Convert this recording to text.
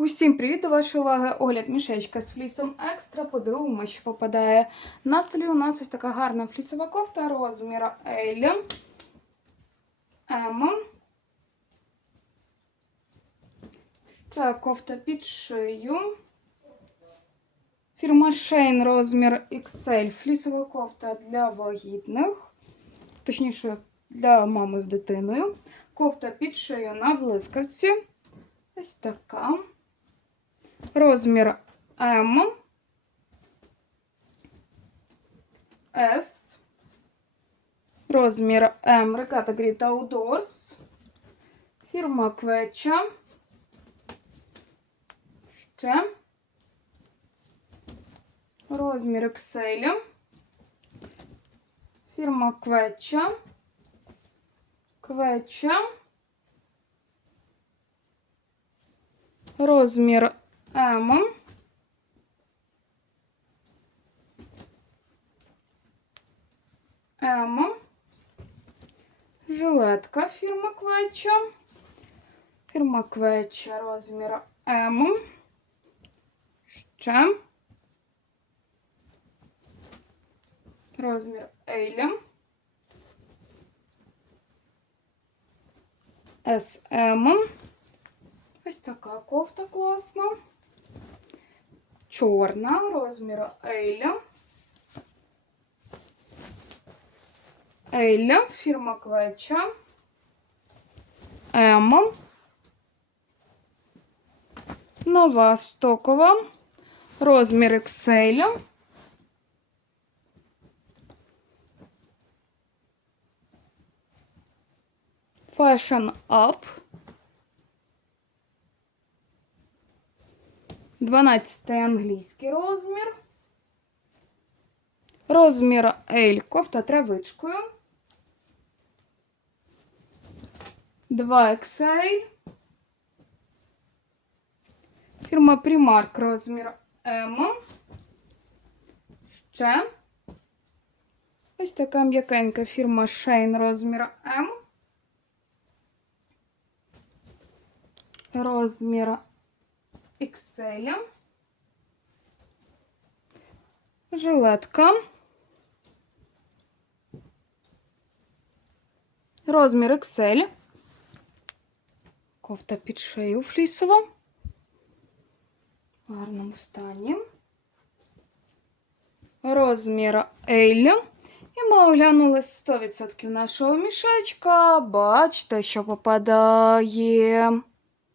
Усім привіт до вашої уваги. Огляд мішечка з флісом екстра. Подивимося, що попадає. На столі у нас ось така гарна флісова кофта розміру L. М. Ще кофта під шию. Фірма Shane розмір XL. Флісова кофта для вагітних. Точніше, для мами з дитиною. Кофта під шию на блискавці. Ось така. Розмір М. С. Розмір М. Реката Гріт Outdoors. Фірма Квеча. Ще. Розмір XL. Фірма Квеча. Квеча. Розмір М. М. Жилетка фірми Квеча. Фірма Квеча розмір М. Ще. Розмір L. СМ. Ось така кофта класна. Чорна розміру L. L, фірма Квеча. М. Нова стокова. Розмір XL. Fashion Up. 12 англійський розмір. Розмір L кофта травичкою. 2 XL. Фірма Primark розмір M. Ще. Ось така м'якенька фірма Shane розмір M. Розмір XL. Жилетка. Розмір XL. Кофта під шию флісова. В гарному стані. Розмір L. І ми оглянули 100% нашого мішечка. Бачите, що попадає.